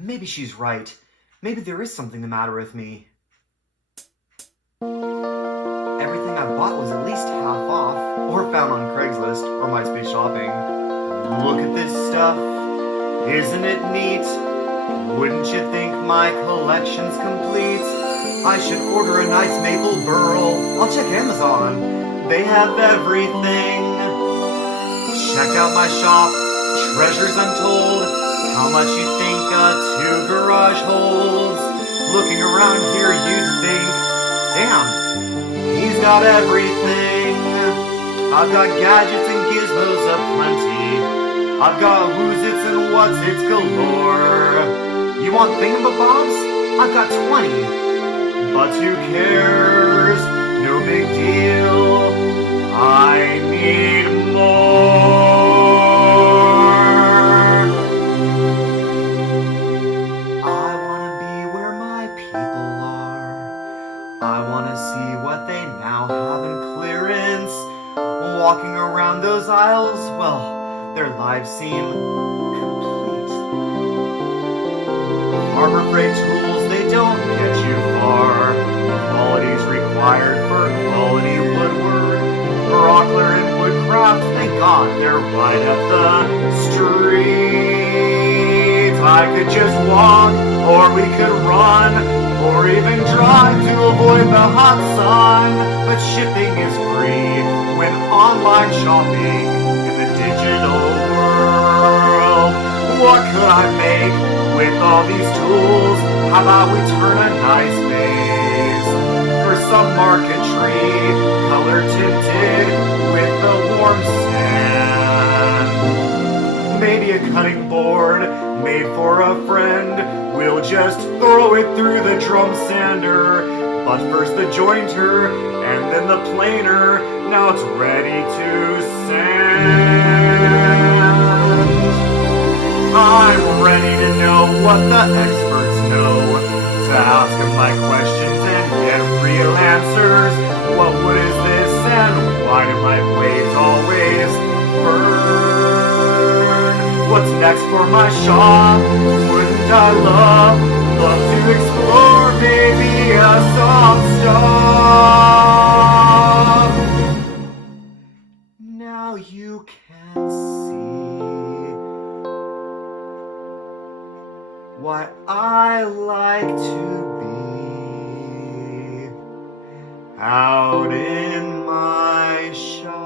Maybe she's right. Maybe there is something the matter with me. Everything I bought was at least half off, or found on Craigslist, or MySpace shopping. Look at this stuff. Isn't it neat? Wouldn't you think my collection's complete? I should order a nice maple burl. I'll check Amazon. They have everything. Check out my shop. Treasures untold. How much you think a 2 garage holds? Looking around here, you'd think, damn, he's got everything. I've got gadgets and gizmos aplenty. I've got who's-its and what's-its galore. You want thingamabobs? I've got 20. But who cares? No big deal. I need more. I wanna be where my people are. I wanna see what they now have in clearance. Walking around those aisles, well, their lives seem complete. Harbor Freight tools, they don't get you far. Quality's required for quality woodwork. Rockler and Woodcraft, thank God they're right up the street. I could just walk, or we could run, or even drive to avoid the hot sun. But shipping is free when online shopping in the digital world. What could I make with all these tools? How about we turn a nice vase for some marquetry, color tinted with the warm sand? Maybe a cutting board made for a friend. We'll just throw it through the drum sander. But first the jointer, and then the planer. Now it's ready to sand. I'm ready to know what the experts know, to ask them my questions and get real answers. What wood is this, and why do my blades always burn? What's next for my shop? Wouldn't I love to explore maybe a soft stuff? Now you can see what I like to be out in my shop.